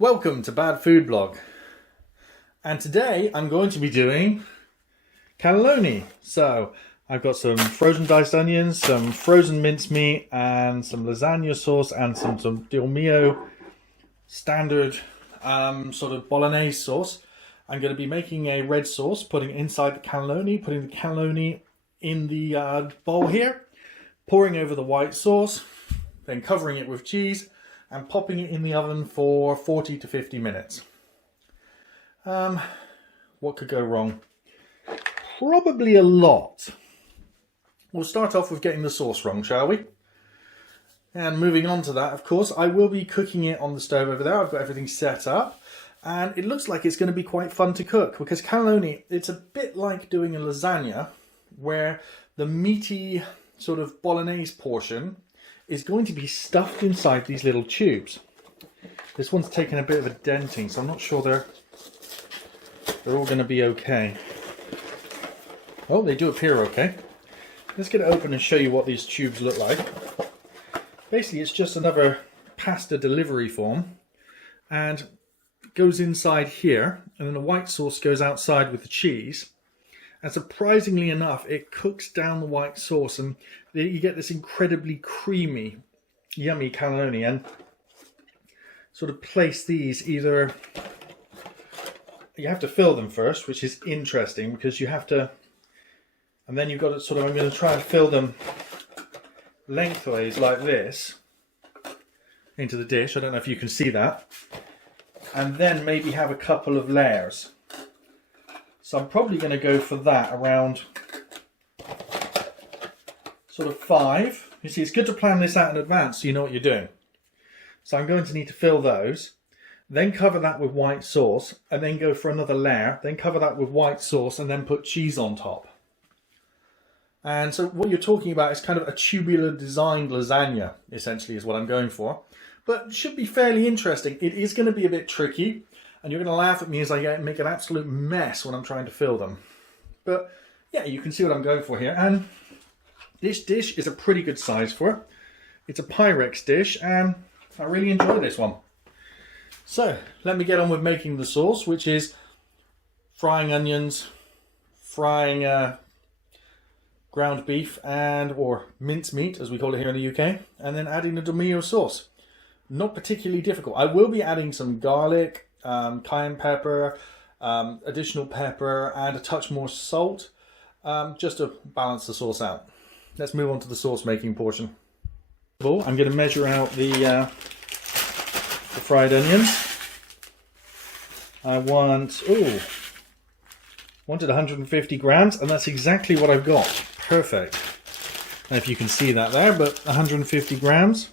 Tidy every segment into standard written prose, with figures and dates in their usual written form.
Welcome to Bad Food Blog, and today I'm going to be doing cannelloni. So I've got some frozen diced onions, some frozen mincemeat, and some lasagna sauce, and some Dolmio standard sort of bolognese sauce. I'm going to be making a red sauce, putting it inside the cannelloni, putting the cannelloni in the bowl here, pouring over the white sauce, then covering it with cheese, and popping it in the oven for 40 to 50 minutes. What could go wrong? Probably a lot. We'll start off with getting the sauce wrong, shall we? And moving on to that, of course, I will be cooking it on the stove over there. I've got everything set up. And it looks like it's going to be quite fun to cook, because cannelloni, it's a bit like doing a lasagna, where the meaty sort of bolognese portion is going to be stuffed inside these little tubes. This one's taken a bit of a denting, so I'm not sure they're all going to be okay. Oh, they do appear okay. Let's get it open and show you what these tubes look like. Basically, it's just another pasta delivery form, and it goes inside here, and then the white sauce goes outside with the cheese. And surprisingly enough, it cooks down the white sauce, and you get this incredibly creamy, yummy cannelloni. And sort of place these either, you have to fill them first, which is interesting because you have to, and then you've got to sort of, I'm going to try and fill them lengthways like this into the dish. I don't know if you can see that. And then maybe have a couple of layers. So I'm probably going to go for that around sort of 5. You see, it's good to plan this out in advance so you know what you're doing. So I'm going to need to fill those, then cover that with white sauce, and then go for another layer, then cover that with white sauce, and then put cheese on top. And so what you're talking about is kind of a tubular designed lasagna, essentially, is what I'm going for. But it should be fairly interesting. It is going to be a bit tricky. And you're going to laugh at me as I make an absolute mess when I'm trying to fill them. But yeah, you can see what I'm going for here. And this dish is a pretty good size for it. It's a Pyrex dish, and I really enjoy this one. So let me get on with making the sauce, which is frying onions, frying ground beef or mincemeat, as we call it here in the UK, and then adding the Dolmio sauce. Not particularly difficult. I will be adding some garlic, cayenne pepper, additional pepper, and a touch more salt, just to balance the sauce out. Let's move on to the sauce making portion. I'm going to measure out the fried onions. I wanted 150 grams, and that's exactly what I've got. Perfect. And if you can see that there, but 150 grams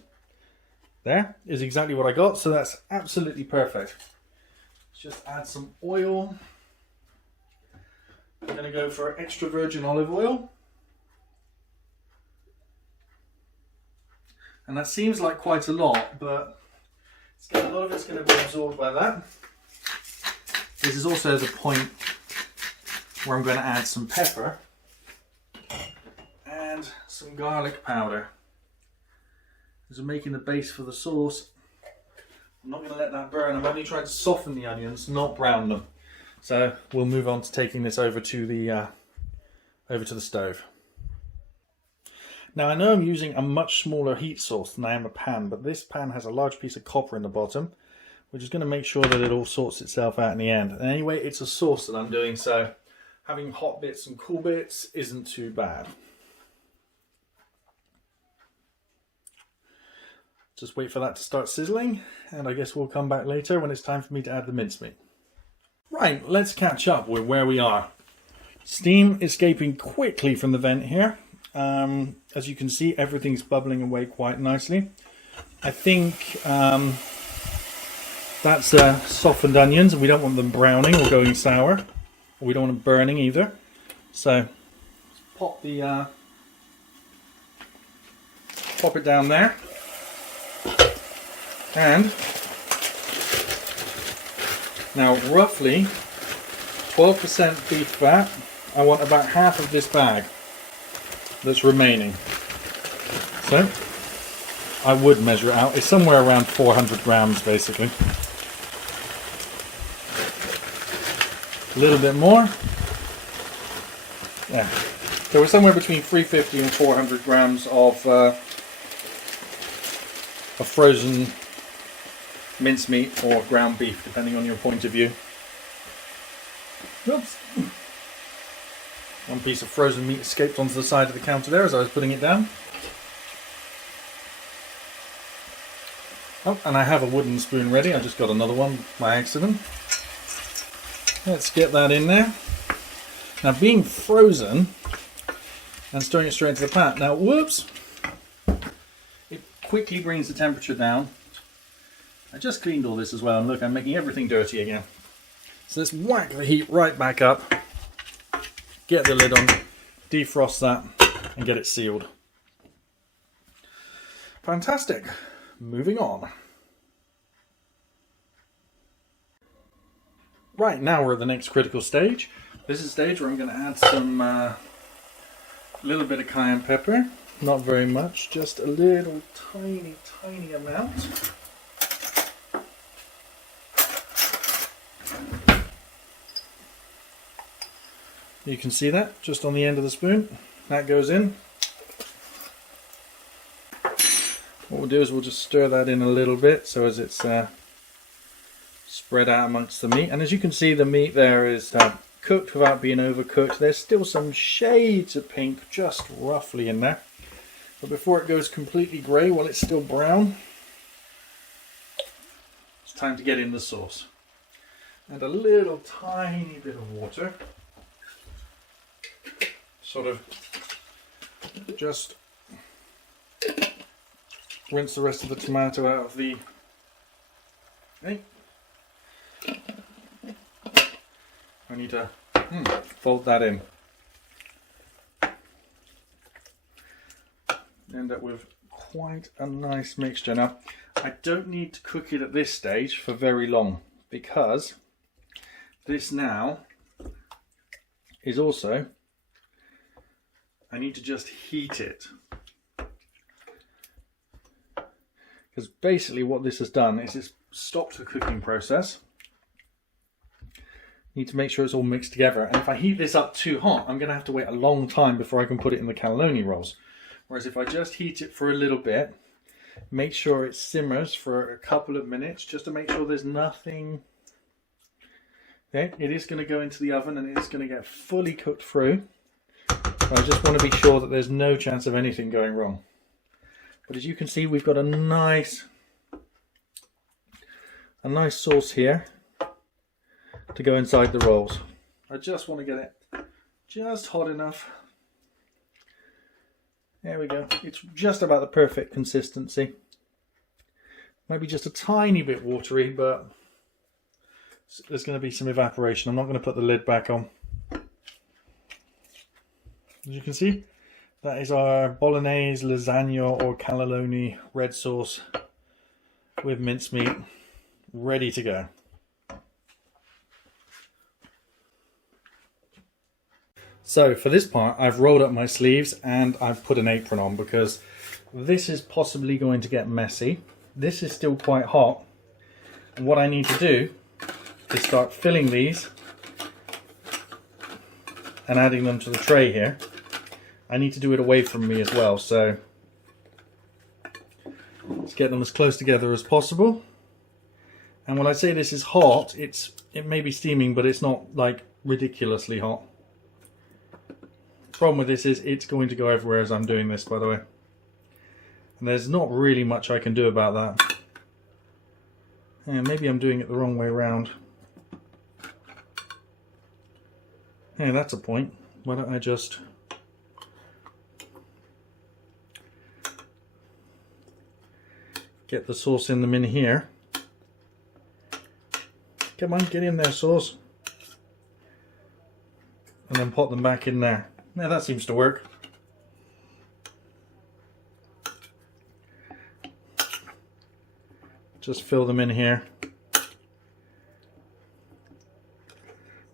there is exactly what I got, so that's absolutely perfect. Just add some oil. I'm going to go for extra virgin olive oil. And that seems like quite a lot, but a lot of it's going to be absorbed by that. This is also the point where I'm going to add some pepper and some garlic powder. As I'm making the base for the sauce, I'm not going to let that burn. I'm only trying to soften the onions, not brown them. So we'll move on to taking this over to the stove. Now I know I'm using a much smaller heat source than I am a pan, but this pan has a large piece of copper in the bottom, which is going to make sure that it all sorts itself out in the end. And anyway, it's a sauce that I'm doing, so having hot bits and cool bits isn't too bad. Just wait for that to start sizzling, and I guess we'll come back later when it's time for me to add the mincemeat. Right, let's catch up with where we are. Steam escaping quickly from the vent here. As you can see, everything's bubbling away quite nicely. I think that's softened onions, and we don't want them browning or going sour. We don't want them burning either. So pop it down there. And now roughly 12% beef fat. I want about half of this bag that's remaining. So I would measure it out. It's somewhere around 400 grams basically. A little bit more. Yeah. So we're somewhere between 350 and 400 grams of frozen mincemeat or ground beef, depending on your point of view. Oops. One piece of frozen meat escaped onto the side of the counter there as I was putting it down. Oh, and I have a wooden spoon ready. I just got another one by accident. Let's get that in there. Now, being frozen and stirring it straight into the pan. Now, whoops! It quickly brings the temperature down. I just cleaned all this as well, and look, I'm making everything dirty again. So let's whack the heat right back up, get the lid on, defrost that, and get it sealed. Fantastic. Moving on. Right, now we're at the next critical stage. This is the stage where I'm going to add some little bit of cayenne pepper. Not very much, just a little tiny amount. You can see that just on the end of the spoon. That goes in. What we'll do is we'll just stir that in a little bit so as it's spread out amongst the meat. And as you can see, the meat there is cooked without being overcooked. There's still some shades of pink just roughly in there. But before it goes completely grey, while it's still brown, it's time to get in the sauce. And a little tiny bit of water. Sort of just rinse the rest of the tomato out of the... Okay. I need to fold that in. End up with quite a nice mixture. Now, I don't need to cook it at this stage for very long, because this now is also... I need to just heat it. Because basically what this has done is it's stopped the cooking process. Need to make sure it's all mixed together. And if I heat this up too hot, I'm going to have to wait a long time before I can put it in the cannelloni rolls. Whereas if I just heat it for a little bit, make sure it simmers for a couple of minutes, just to make sure there's nothing... Okay, it is going to go into the oven and it's going to get fully cooked through. I just want to be sure that there's no chance of anything going wrong. But as you can see, we've got a nice sauce here to go inside the rolls. I just want to get it just hot enough. There we go. It's just about the perfect consistency. Maybe just a tiny bit watery, but there's going to be some evaporation. I'm not going to put the lid back on. As you can see, that is our bolognese, lasagna or cannelloni red sauce with mincemeat ready to go. So for this part, I've rolled up my sleeves and I've put an apron on because this is possibly going to get messy. This is still quite hot. And what I need to do is start filling these and adding them to the tray here. I need to do it away from me as well, so let's get them as close together as possible. And when I say this is hot, it may be steaming, but it's not like ridiculously hot. The problem with this is it's going to go everywhere as I'm doing this, by the way. And there's not really much I can do about that. And maybe I'm doing it the wrong way around. Yeah, that's a point. Why don't I just... get the sauce in them in here. Come on, get in there, sauce. And then pop them back in there. Now that seems to work. Just fill them in here.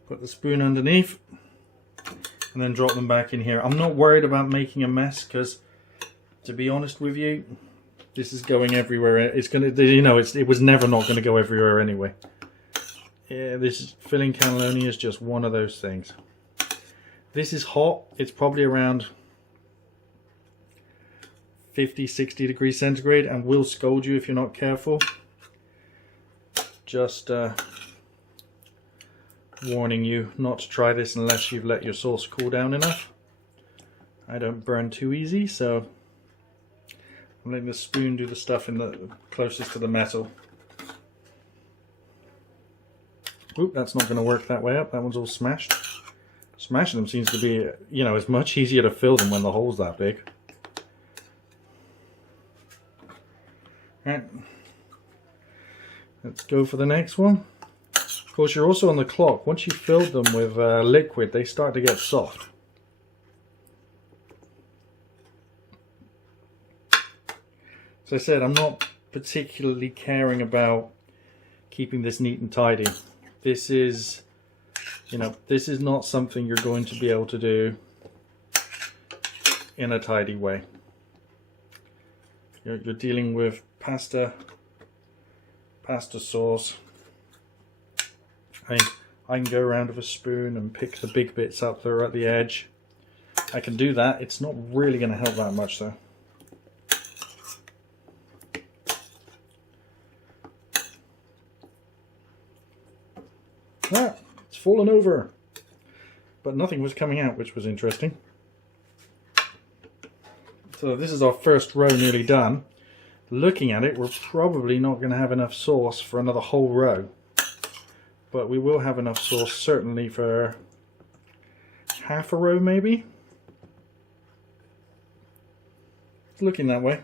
Put the spoon underneath. And then drop them back in here. I'm not worried about making a mess because, to be honest with you, this is going everywhere. It's gonna, you know, it was never not going to go everywhere anyway. Yeah, this filling cannelloni is just one of those things. This is hot. It's probably around 50-60 degrees centigrade and will scold you if you're not careful. Just warning you not to try this unless you've let your sauce cool down enough. I don't burn too easy, so I'm letting the spoon do the stuff in the closest to the metal. Oop, that's not going to work that way up. That one's all smashed. Smashing them seems to be, you know, it's much easier to fill them when the hole's that big. Right, let's go for the next one. Of course, you're also on the clock. Once you filled them with liquid, they start to get soft. As I said, I'm not particularly caring about keeping this neat and tidy. This is, you know, this is not something you're going to be able to do in a tidy way. You're dealing with pasta sauce. I can go around with a spoon and pick the big bits up that are at the edge. I can do that. It's not really going to help that much though. Ah, it's fallen over. But nothing was coming out, which was interesting. So this is our first row nearly done. Looking at it, we're probably not going to have enough sauce for another whole row. But we will have enough sauce certainly for half a row maybe. It's looking that way.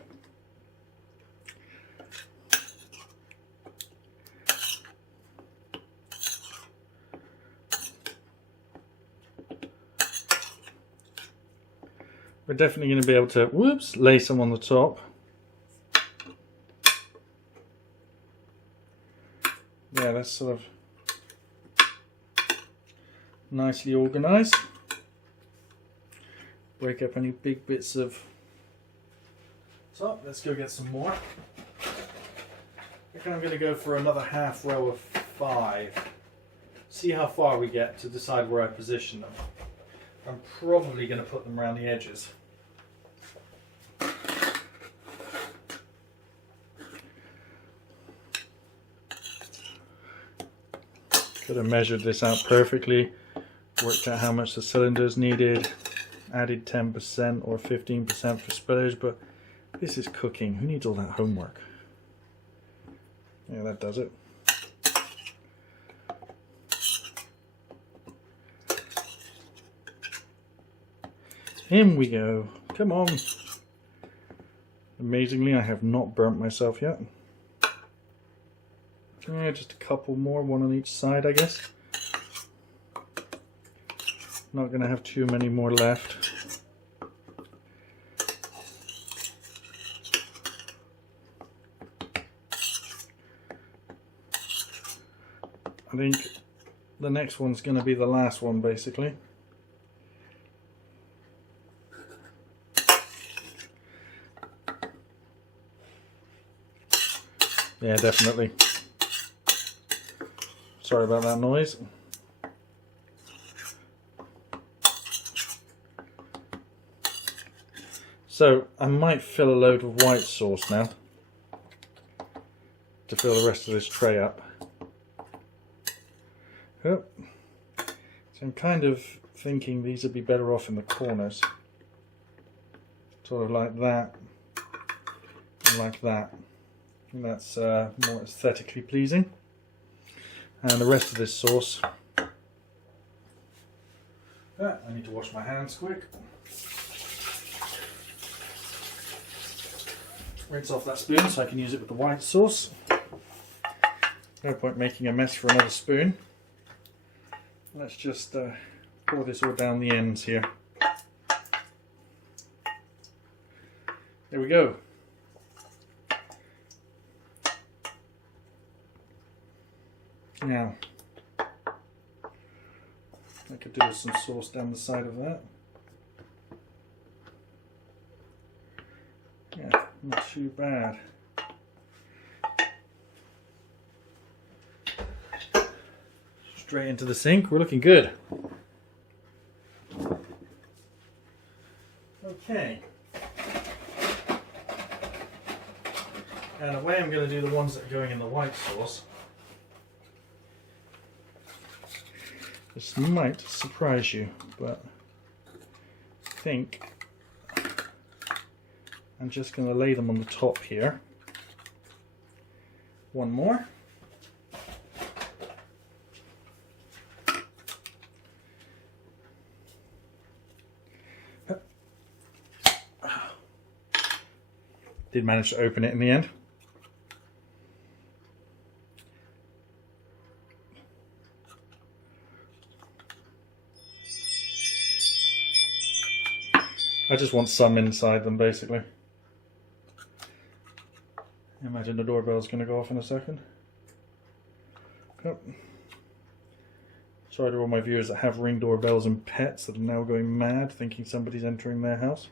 We're definitely going to be able to, whoops, lay some on the top. Yeah, that's sort of nicely organized. Break up any big bits of top. Let's go get some more. I think I'm going to go for another half row of 5. See how far we get to decide where I position them. I'm probably going to put them around the edges. Could have measured this out perfectly, worked out how much the cylinders needed, added 10% or 15% for spillage, but this is cooking. Who needs all that homework? Yeah, that does it. In we go. Come on. Amazingly, I have not burnt myself yet. Yeah, just a couple more, one on each side, I guess. Not going to have too many more left. I think the next one's going to be the last one, basically. Yeah, definitely. Sorry about that noise. So I might fill a load of white sauce now to fill the rest of this tray up. Oh. So I'm kind of thinking these would be better off in the corners. Sort of like that and like that. And that's more aesthetically pleasing. And the rest of this sauce, I need to wash my hands quick. Rinse off that spoon so I can use it with the white sauce. No point making a mess for another spoon. Let's just pour this all down the ends here. There we go. Now, I could do with some sauce down the side of that. Yeah, not too bad. Straight into the sink. We're looking good. Okay. And the way I'm going to do the ones that are going in the white sauce, this might surprise you, but I think I'm just going to lay them on the top here. One more. Did manage to open it in the end. I just want some inside them, basically. Imagine the doorbell's going to go off in a second. Yep. Sorry to all my viewers that have Ring doorbells and pets that are now going mad thinking somebody's entering their house.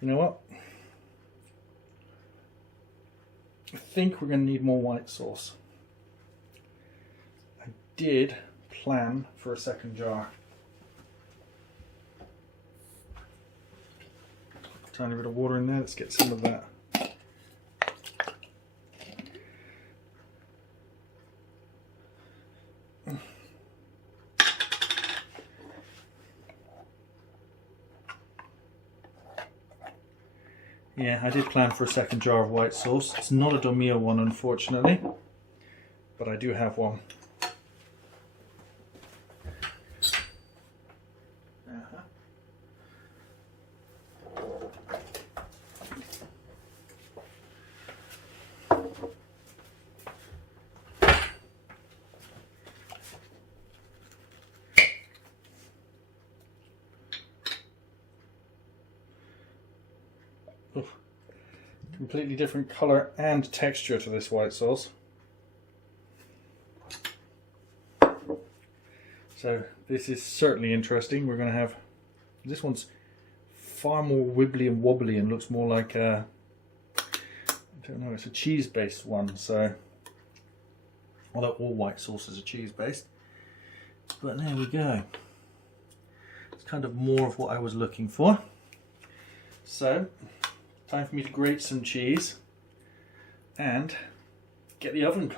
You know what? I think we're going to need more white sauce. I did plan for a second jar. Tiny bit of water in there, let's get some of that. Yeah, I did plan for a second jar of white sauce. It's not a Dolmio one, unfortunately, but I do have one. Completely different colour and texture to this white sauce. So this is certainly interesting. We're going to have, this one's far more wibbly and wobbly and looks more like a, I don't know, it's a cheese based one. So, although all white sauces are cheese based, but there we go. It's kind of more of what I was looking for. So time for me to grate some cheese and get the oven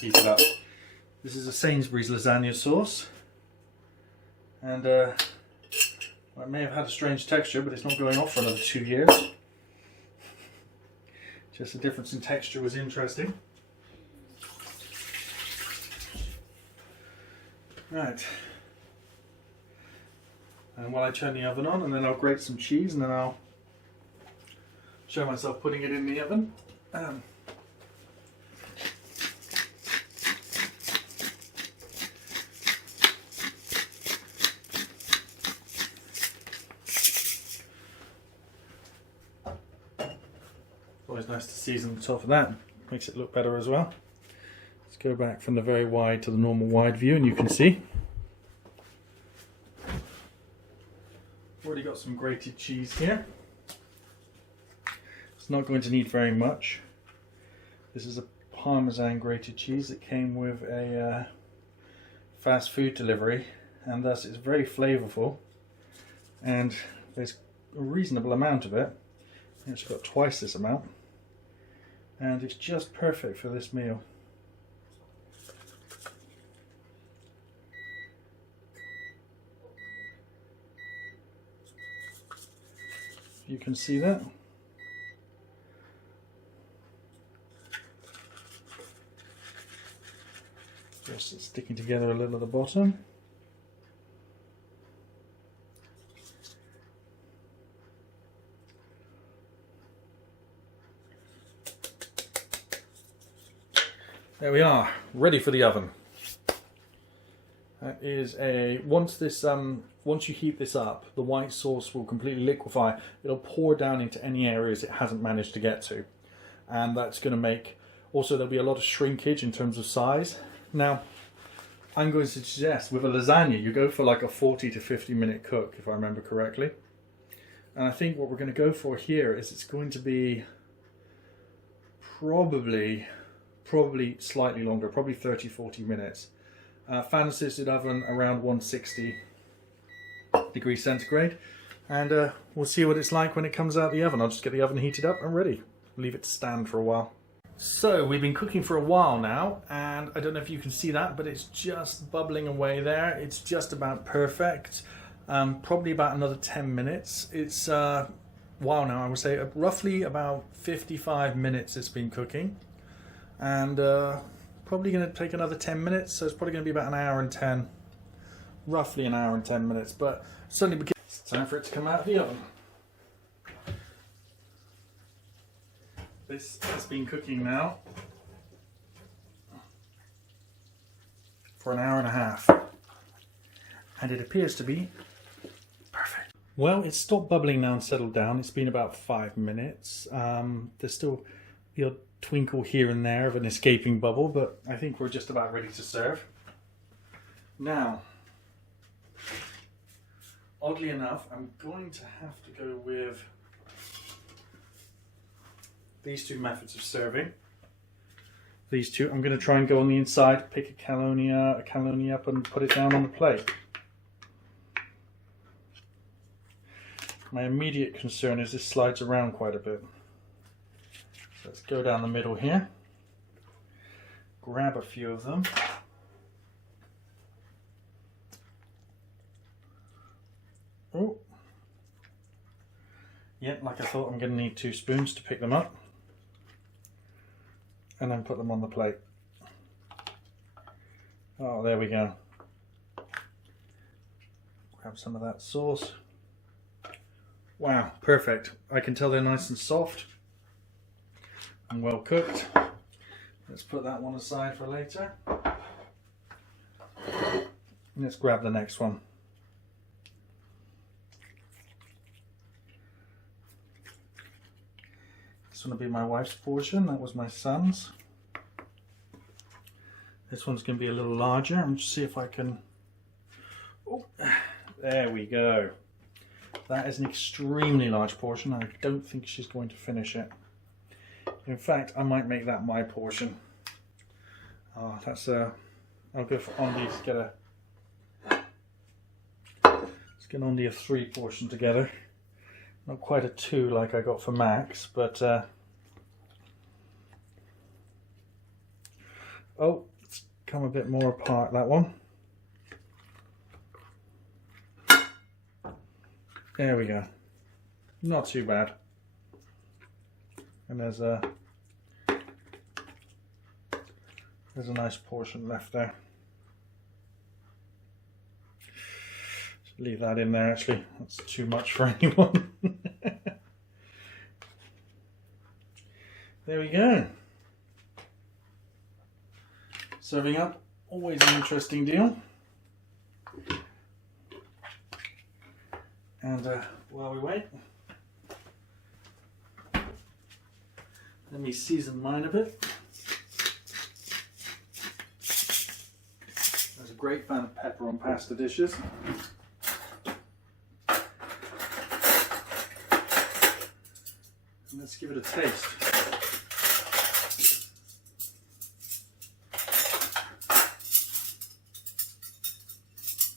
heated up. This is a Sainsbury's lasagna sauce, and well, it may have had a strange texture, but it's not going off for another 2 years. Just the difference in texture was interesting. Right. And while I turn the oven on, and then I'll grate some cheese, and then I'll show myself putting it in the oven. Always nice to season the top of that. Makes it look better as well. Let's go back from the very wide to the normal wide view, and you can see already got some grated cheese here. It's not going to need very much. This is a Parmesan grated cheese that came with a fast food delivery, and thus it's very flavorful, and there's a reasonable amount of it. I actually got twice this amount, and it's just perfect for this meal. You can see that. Just sticking together a little at the bottom. There we are, ready for the oven. That is a, once you heat this up, the white sauce will completely liquefy. It'll pour down into any areas it hasn't managed to get to. And that's going to make, also there'll be a lot of shrinkage in terms of size. Now, I'm going to suggest with a lasagna, you go for like a 40 to 50 minute cook, if I remember correctly. And I think what we're going to go for here is it's going to be probably slightly longer, probably 30-40 minutes. Fan assisted oven around 160 degrees centigrade. And we'll see what it's like when it comes out of the oven. I'll just get the oven heated up and ready. Leave it to stand for a while. So we've been cooking for a while now, and I don't know if you can see that, but it's just bubbling away there. It's just about perfect. Probably about another 10 minutes. It's a while now, I would say roughly about 55 minutes it's been cooking. And probably going to take another 10 minutes, so it's probably going to be about an hour and 10, roughly an hour and 10 minutes, but certainly it's time for it to come out of the oven. This has been cooking now for an hour and a half, and it appears to be perfect. Well, it's stopped bubbling now and settled down. It's been about 5 minutes. There's still the odd twinkle here and there of an escaping bubble, but I think we're just about ready to serve. Now, oddly enough, I'm going to have to go with these two methods of serving. These two, I'm going to try and go on the inside, pick a cannelloni up and put it down on the plate. My immediate concern is this slides around quite a bit. So let's go down the middle here, grab a few of them. Oh, yeah, like I thought, I'm going to need 2 spoons to pick them up and then put them on the plate. Oh, there we go. Grab some of that sauce. Wow, perfect. I can tell they're nice and soft and well cooked. Let's put that one aside for later. Let's grab the next one. This one will be my wife's portion. That was my son's. This one's going to be a little larger. I'm just see if I can. Oh, there we go. That is an extremely large portion. I don't think she's going to finish it. In fact, I might make that my portion. Oh, that's a. I'll go for Andy to get a. Let's get Andy a 3 portion together. Not quite a 2 like I got for Max, but oh, it's come a bit more apart, that one. There we go. Not too bad. And there's a nice portion left there. Leave that in there, actually. That's too much for anyone. There we go. Serving up, always an interesting deal. And while we wait, let me season mine a bit. I was a great fan of pepper on pasta dishes. Let's give it a taste.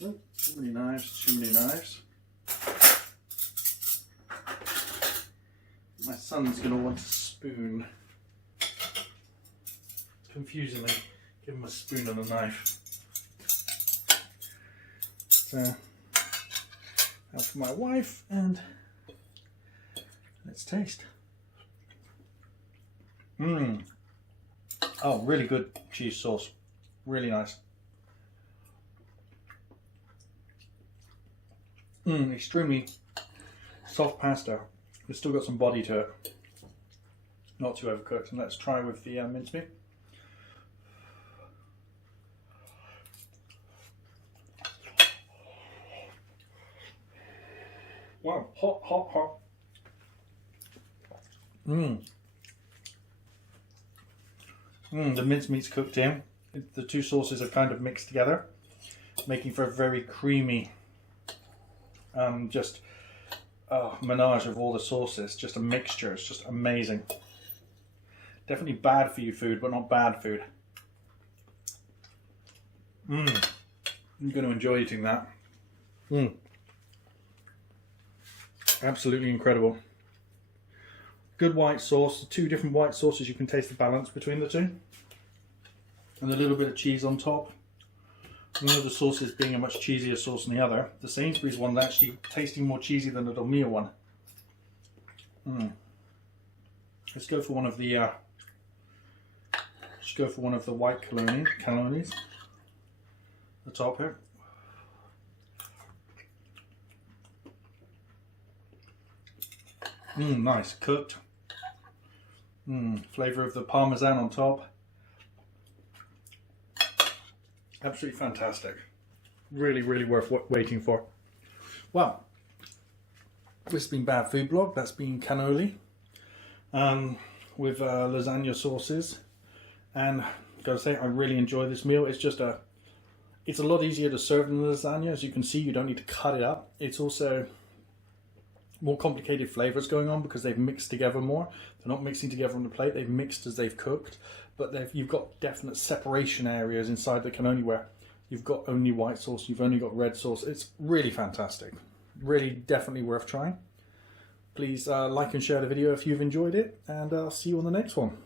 Oh, too many knives, too many knives. My son's going to want a spoon. Confusingly, give him a spoon and a knife. So, that's for my wife, and let's taste. Oh, really good cheese sauce. Really nice. Extremely soft pasta. It's still got some body to it. Not too overcooked. And let's try with the mincemeat. Wow, hot, hot, hot. The mincemeat's cooked in. The 2 sauces are kind of mixed together, making for a very creamy, just menage of all the sauces, just a mixture. It's just amazing. Definitely bad for you food, but not bad food. I'm going to enjoy eating that. Absolutely incredible. Good white sauce, 2 different white sauces, you can taste the balance between the 2. And a little bit of cheese on top. One of the sauces being a much cheesier sauce than the other. The Sainsbury's one is actually tasting more cheesy than the Dolmio one. Let's go for one of the white cannolis. The top here. Nice, cooked. Flavour of the parmesan on top. Absolutely fantastic. Really, really worth waiting for. Well, this has been Bad Food Blog. That's been cannoli with lasagna sauces. And I've got to say, I really enjoy this meal. It's a lot easier to serve than lasagna. As you can see, you don't need to cut it up. It's also more complicated flavours going on because they've mixed together more. They're not mixing together on the plate, they've mixed as they've cooked. But you've got definite separation areas inside the cannoli where you've got only white sauce, you've only got red sauce. It's really fantastic. Really definitely worth trying. Please like and share the video if you've enjoyed it, and I'll see you on the next one.